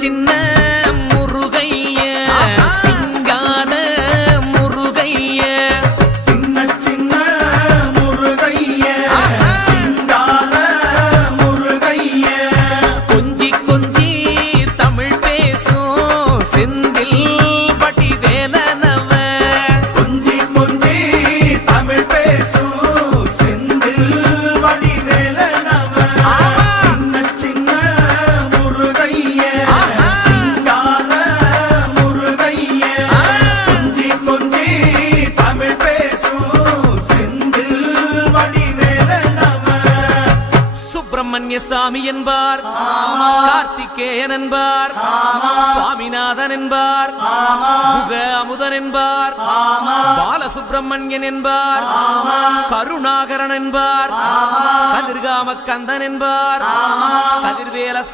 சின்ன முருகைய சிங்கான முருகைய சின்ன சின்ன முருகைய சிங்கான முருகைய கொஞ்சி கொஞ்சி தமிழ் பேசும் செந்தில் வடிவேலனவ கொஞ்சி கொஞ்சி தமிழ் பேசும் செந்தில் வடிவேலனவ சின்ன சின்ன முருகைய சிங்கான முருகைய கொஞ்சி கொஞ்சி தமிழ் பேசும் செந்தில் வடிவேலனவ சுப்பிரமணிய சாமி என்பார், கார்த்திகேயன் என்பார், சுவாமிநாதன் என்பார், முக அமுதன் என்பார், பாலசுப்பிரமணியன் என்பார், கருணாகரன் என்பார், கதிர்காம கந்தன் என்பார், கதிர்வேல